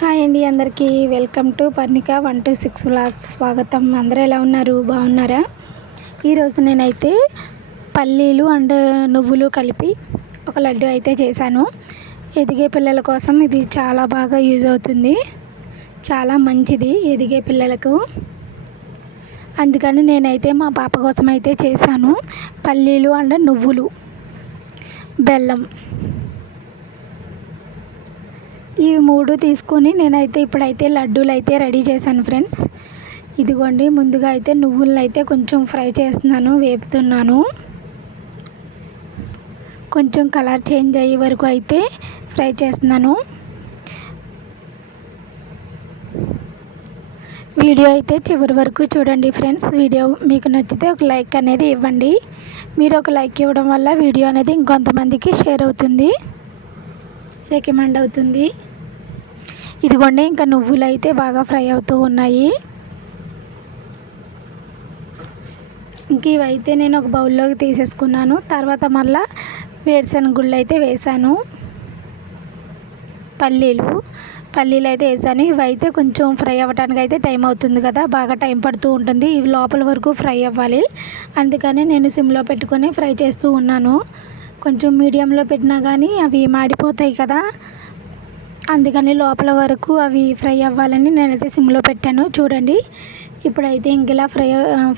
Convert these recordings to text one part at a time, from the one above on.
Hi అండి అందరికీ welcome to Parnika 126 vlogs స్వాగతం. అందరూ ఎలా ఉన్నారు? బాగున్నారా? ఈరోజు నేనైతే పల్లీలు అండ్ నువ్వులు కలిపి ఒక లడ్డు అయితే చేశాను. ఎదిగే పిల్లల కోసం ఇది చాలా బాగా యూజ్ అవుతుంది, చాలా మంచిది ఎదిగే పిల్లలకు. అందుకని నేనైతే మా పాప కోసం అయితే చేశాను. పల్లీలు అండ్ నువ్వులు, బెల్లం, ఇవి మూడు తీసుకొని నేనైతే ఇప్పుడైతే లడ్డూలు అయితే రెడీ చేశాను ఫ్రెండ్స్. ఇదిగోండి, ముందుగా అయితే నువ్వులను అయితే కొంచెం ఫ్రై చేస్తున్నాను, వేపుతున్నాను. కొంచెం కలర్ చేంజ్ అయ్యే వరకు అయితే ఫ్రై చేస్తున్నాను. వీడియో అయితే చివరి వరకు చూడండి ఫ్రెండ్స్. వీడియో మీకు నచ్చితే ఒక లైక్ అనేది ఇవ్వండి. మీరు ఒక లైక్ ఇవ్వడం వల్ల వీడియో అనేది ఇంకొంతమందికి షేర్ అవుతుంది, రికమెండ్ అవుతుంది. ఇదిగోండి, ఇంకా నువ్వులు అయితే బాగా ఫ్రై అవుతూ ఉన్నాయి. ఇంక ఇవైతే నేను ఒక బౌల్లోకి తీసేసుకున్నాను. తర్వాత మళ్ళీ వేరుశనగ గుళ్ళు అయితే వేసాను, పల్లీలు అయితే వేసాను. ఇవైతే కొంచెం ఫ్రై అవ్వడానికి అయితే టైం అవుతుంది కదా, బాగా టైం పడుతూ ఉంటుంది. ఇవి లోపల వరకు ఫ్రై అవ్వాలి, అందుకని నేను సిమ్లో పెట్టుకొని ఫ్రై చేస్తూ ఉన్నాను. కొంచెం మీడియంలో పెట్టినా కానీ అవి మాడిపోతాయి కదా, అందుకని లోపల వరకు అవి ఫ్రై అవ్వాలని నేనైతే సిమ్లో పెట్టాను. చూడండి, ఇప్పుడైతే ఇంకెలా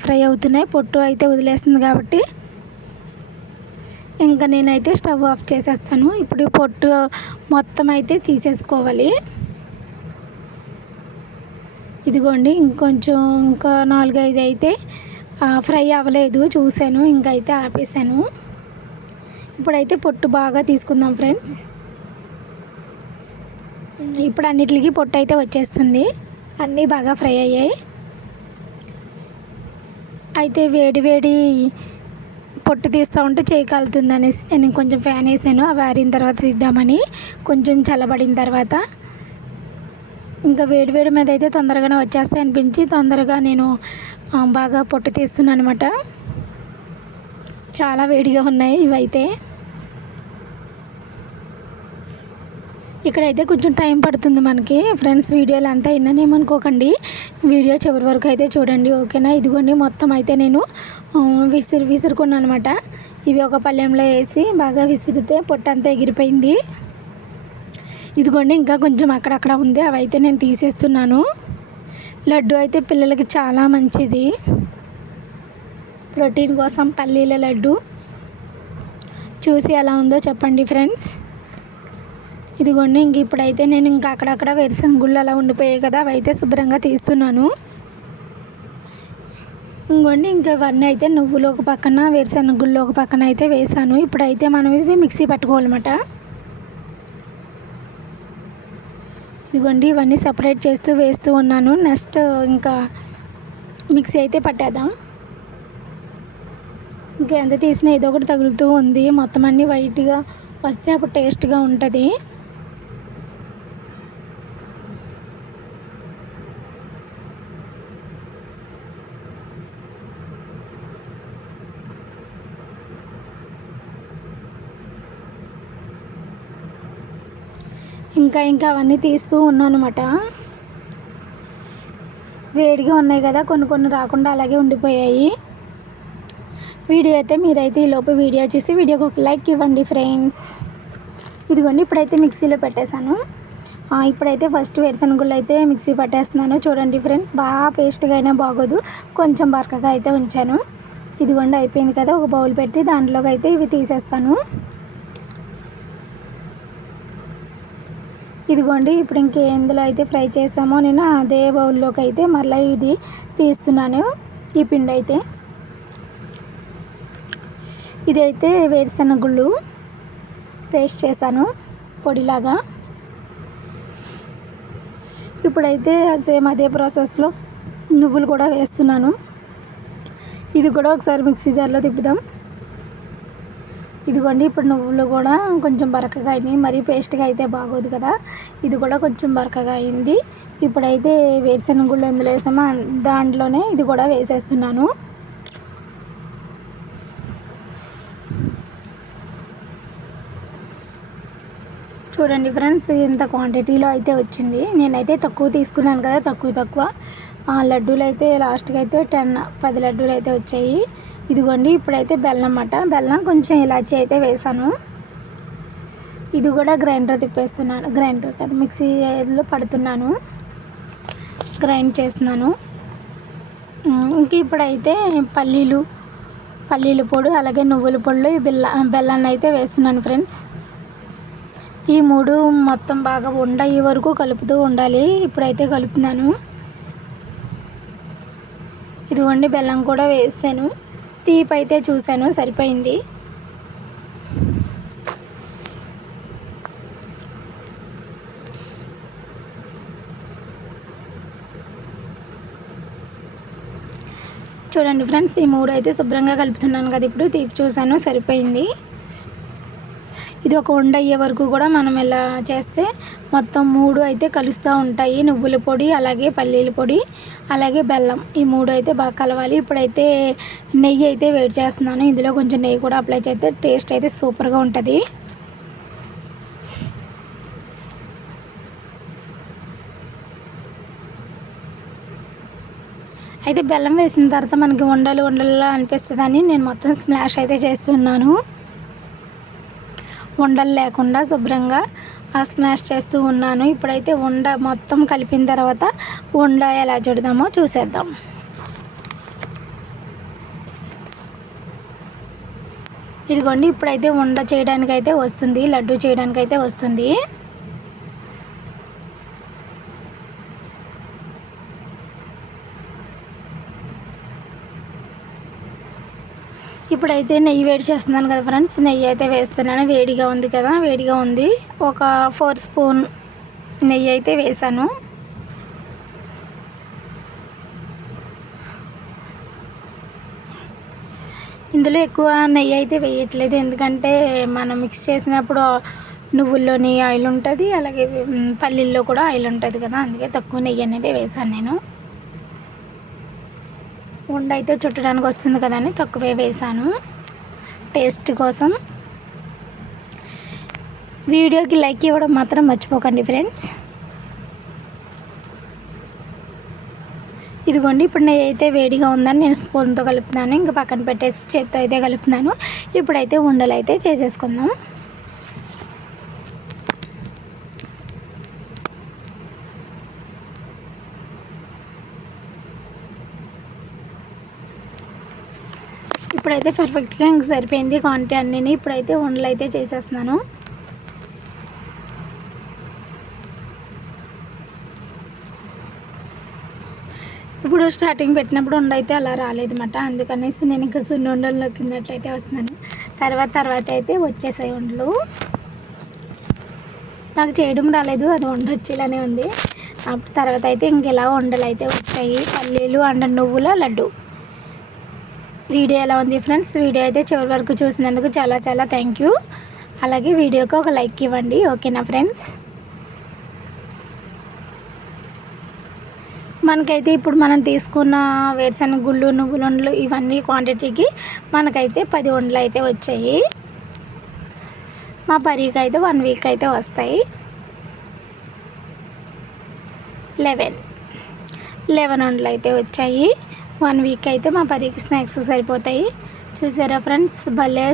ఫ్రై అవుతున్నాయి. పొట్టు అయితే వదిలేస్తుంది కాబట్టి ఇంకా నేనైతే స్టవ్ ఆఫ్ చేసేస్తాను. ఇప్పుడు పొట్టు మొత్తం అయితే తీసేసుకోవాలి. ఇదిగోండి, ఇంకా 4-5 అయితే ఫ్రై అవ్వలేదు, చూశాను, ఇంకైతే ఆపేసాను. ఇప్పుడైతే పొట్టు బాగా తీసుకుందాం ఫ్రెండ్స్. ఇప్పుడు అన్నిటికి పొట్టు అయితే వచ్చేస్తుంది, అన్నీ బాగా ఫ్రై అయ్యాయి. అయితే వేడి పొట్టు తీస్తూ ఉంటే చేయి కాలుతుంది అనేసి నేను కొంచెం ఫ్యాన్ వేసాను. అవి ఆరిన తర్వాత తీద్దామని. కొంచెం చల్లబడిన తర్వాత ఇంకా వేడి మీద అయితే తొందరగానే వచ్చేస్తాయి అనిపించి తొందరగా నేను బాగా పొట్టు తీస్తున్నాను అనమాట. చాలా వేడిగా ఉన్నాయి ఇవైతే. ఇక్కడైతే కొంచెం టైం పడుతుంది మనకి ఫ్రెండ్స్. వీడియోలు అంతా అయిందని ఏమనుకోకండి, వీడియో చివరి వరకు అయితే చూడండి, ఓకేనా? ఇదిగోండి, మొత్తం అయితే నేను విసురుకున్నాను అనమాట. ఇవి ఒక పళ్ళెంలో వేసి బాగా విసిరితే పొట్టంతా ఎగిరిపోయింది. ఇదిగోండి, ఇంకా కొంచెం అక్కడక్కడ ఉంది, అవి అయితే నేను తీసేస్తున్నాను. లడ్డు అయితే పిల్లలకి చాలా మంచిది, ప్రోటీన్ కోసం పల్లీల లడ్డు. చూసి ఎలా ఉందో చెప్పండి ఫ్రెండ్స్. ఇదిగోండి, ఇప్పుడైతే నేను ఇంకా అక్కడక్కడ వేరుశనగ గుళ్ళు అలా ఉండిపోయాయి కదా, అవి అయితే శుభ్రంగా తీస్తున్నాను. ఇంకోండి, ఇంకా ఇవన్నీ అయితే నువ్వులు ఒక పక్కన, వేరుశనగ గుళ్ళు ఒక పక్కన అయితే వేసాను. ఇప్పుడైతే మనం ఇవి మిక్సీ పట్టుకోవాలన్నమాట. ఇదిగోండి, ఇవన్నీ సపరేట్ చేస్తూ వేస్తూ ఉన్నాను. నెక్స్ట్ ఇంకా మిక్సీ అయితే పట్టేద్దాం. ఇంకా ఎంత తీసినా ఏదో ఒకటి తగులుతూ ఉంది. మొత్తం అన్నీ వైట్గా వస్తే అప్పుడు టేస్ట్గా ఉంటుంది. ఇంకా అవన్నీ తీస్తూ ఉన్నాను అనమాట. వేడిగా ఉన్నాయి కదా, కొన్ని రాకుండా అలాగే ఉండిపోయాయి. వీడియో అయితే మీరైతే ఈలోపు వీడియో చూసి వీడియోకి ఒక లైక్ ఇవ్వండి ఫ్రెండ్స్. ఇదిగోండి, ఇప్పుడైతే మిక్సీలో పెట్టేశాను. ఇప్పుడైతే ఫస్ట్ వేరుశనగ గుళ్ళు అయితే మిక్సీ పట్టేస్తున్నాను. చూడండి ఫ్రెండ్స్, బాగా పేస్ట్గా అయినా బాగోదు, కొంచెం బరకగా అయితే ఉంచాను. ఇదిగోండి, అయిపోయింది కదా, ఒక బౌల్ పెట్టి దాంట్లోకి అయితే ఇవి తీసేస్తాను. ఇదిగోండి, ఇప్పుడు ఇంకెందులో అయితే ఫ్రై చేసామో నేను అదే బౌల్లోకి అయితే మళ్ళీ ఇది తీస్తున్నాను. ఈ పిండి అయితే ఇదైతే వేరుశనగ గుళ్ళు పేస్ట్ చేశాను పొడిలాగా. ఇప్పుడైతే సేమ్ అదే ప్రాసెస్లో నువ్వులు కూడా వేస్తున్నాను. ఇది కూడా ఒకసారి మిక్సీ జార్లో తిప్పుదాం. ఇదిగోండి, ఇప్పుడు నువ్వులు కూడా కొంచెం బరకగా అయినాయి, మరీ పేస్ట్గా అయితే బాగోదు కదా, ఇది కూడా కొంచెం బరకగా అయింది. ఇప్పుడైతే వేరుశనగ గుళ్ళు ఎందులో వేసామో దాంట్లోనే ఇది కూడా వేసేస్తున్నాను. చూడండి ఫ్రెండ్స్, ఇంత క్వాంటిటీలో అయితే వచ్చింది. నేనైతే తక్కువ తీసుకున్నాను కదా, తక్కువ లడ్డూలు అయితే లాస్ట్కి అయితే 10 లడ్డూలు అయితే వచ్చాయి. ఇదిగోండి, ఇప్పుడైతే బెల్లం అన్నమాట. బెల్లం కొంచెం ఇలాచీ అయితే వేసాను. ఇది కూడా గ్రైండర్ తిప్పేస్తున్నాను, గ్రైండర్ కాదు మిక్సీలో పడుతున్నాను, గ్రైండ్ చేస్తున్నాను. ఇంక ఇప్పుడైతే పల్లీల పొడి అలాగే నువ్వుల పొడులు బెల్లాన్ని అయితే వేస్తున్నాను ఫ్రెండ్స్. ఈ 3 మొత్తం బాగా ఉండయ్యే వరకు కలుపుతూ ఉండాలి. ఇప్పుడైతే కలుపుతున్నాను. ఇదిగోండి, బెల్లం కూడా వేసాను. తీపి అయితే చూశాను, సరిపోయింది. చూడండి ఫ్రెండ్స్, ఈ 3 అయితే శుభ్రంగా కలుపుతున్నాను కదా. ఇప్పుడు తీపి చూశాను, సరిపోయింది. ఇది ఒక ఉండ అయ్యే వరకు కూడా మనం ఇలా చేస్తే మొత్తం 3 అయితే కలుస్తూ ఉంటాయి. నువ్వుల పొడి అలాగే పల్లీల పొడి అలాగే బెల్లం, ఈ 3 అయితే బాగా కలవాలి. ఇప్పుడైతే నెయ్యి అయితే వేడి చేస్తున్నాను. ఇందులో కొంచెం నెయ్యి కూడా అప్లై చేస్తే టేస్ట్ అయితే సూపర్గా ఉంటుంది. అయితే బెల్లం వేసిన తర్వాత మనకి ఉండలులా అనిపిస్తుందని నేను మొత్తం స్మాష్ అయితే చేస్తున్నాను. ఉండలు లేకుండా శుభ్రంగా స్మాష్ చేస్తూ ఉన్నాను. ఇప్పుడైతే ఉండ మొత్తం కలిపిన తర్వాత ఉండ ఎలా చుడదామో చూసేద్దాం. ఇదిగోండి, ఇప్పుడైతే ఉండ చేయడానికైతే వస్తుంది, లడ్డు చేయడానికైతే వస్తుంది. ఇప్పుడైతే నెయ్యి వేడి చేస్తున్నాను కదా ఫ్రెండ్స్, నెయ్యి అయితే వేస్తున్నాను. వేడిగా ఉంది కదా, వేడిగా ఉంది. ఒక 4 స్పూన్ నెయ్యి అయితే వేసాను. ఇందులో ఎక్కువ నెయ్యి అయితే వేయట్లేదు, ఎందుకంటే మనం మిక్స్ చేసినప్పుడు నువ్వుల్లోని ఆయిల్ ఉంటుంది, అలాగే పల్లీల్లో కూడా ఆయిల్ ఉంటుంది కదా, అందుకే తక్కువ నెయ్యి అనేది వేసాను నేను. ఉండ అయితే చుట్టడానికి వస్తుంది కదా అని తక్కువే వేసాను టేస్ట్ కోసం. వీడియోకి లైక్ ఇవ్వడం మాత్రం మర్చిపోకండి ఫ్రెండ్స్. ఇదిగోండి, ఇప్పుడు నెయ్యి అయితే వేడిగా ఉందని నేను స్పూన్తో కలుపుతున్నాను. ఇంకా పక్కన పెట్టేసి చేత్తో అయితే కలుపుతున్నాను. ఇప్పుడైతే ఉండలు అయితే చేసేసుకుందాం. ఇప్పుడైతే పర్ఫెక్ట్గా ఇంక సరిపోయింది క్వాంటిటీ అన్నీ. ఇప్పుడైతే ఉండలు అయితే చేసేస్తున్నాను. ఇప్పుడు స్టార్టింగ్ పెట్టినప్పుడు ఉండ అయితే అలా రాలేదన్నమాట, అందుకనేసి నేను ఇంకా సున్ని ఉండలు నొక్కినట్లయితే వస్తున్నాను. తర్వాత అయితే వచ్చేసాయి ఉండలు. నాకు చేయడం రాలేదు, అది ఉండ వచ్చేలానే ఉంది. అప్పుడు తర్వాత అయితే ఇంకెలా ఉండలు అయితే వచ్చాయి. పల్లీలు అండ్ నువ్వుల లడ్డు. వీడియో ఎలా ఉంది ఫ్రెండ్స్? వీడియో అయితే చివరి వరకు చూసినందుకు చాలా థ్యాంక్ యూ. అలాగే వీడియోకి ఒక లైక్ ఇవ్వండి, ఓకేనా ఫ్రెండ్స్? మనకైతే ఇప్పుడు మనం తీసుకున్న వేరుశనగ గుళ్ళు, నువ్వుల ఉండలు ఇవన్నీ క్వాంటిటీకి మనకైతే 10 ఉండలు అయితే వచ్చాయి. మా పరికి అయితే 1 వీక్ అయితే వస్తాయి. 11 ఉండలు అయితే వచ్చాయి. 1 వీక్ అయితే మా పరికి స్నాక్స్ సరిపోతాయి. చూసారా ఫ్రెండ్స్, భలే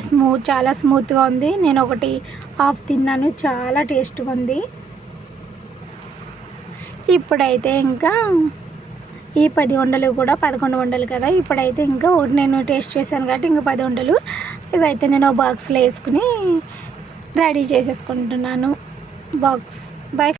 చాలా స్మూత్గా ఉంది. నేను ఒకటి హాఫ్ తిన్నాను, చాలా టేస్ట్గా ఉంది. ఇప్పుడైతే ఇంకా ఈ 10 ఉండలు కూడా 11 ఉండలు కదా, ఇప్పుడైతే ఇంకా ఒకటి నేను టేస్ట్ చేశాను కాబట్టి ఇంకా 10 ఉండలు ఇవైతే నేను బాక్స్లో వేసుకుని రెడీ చేసేసుకుంటున్నాను. Box by.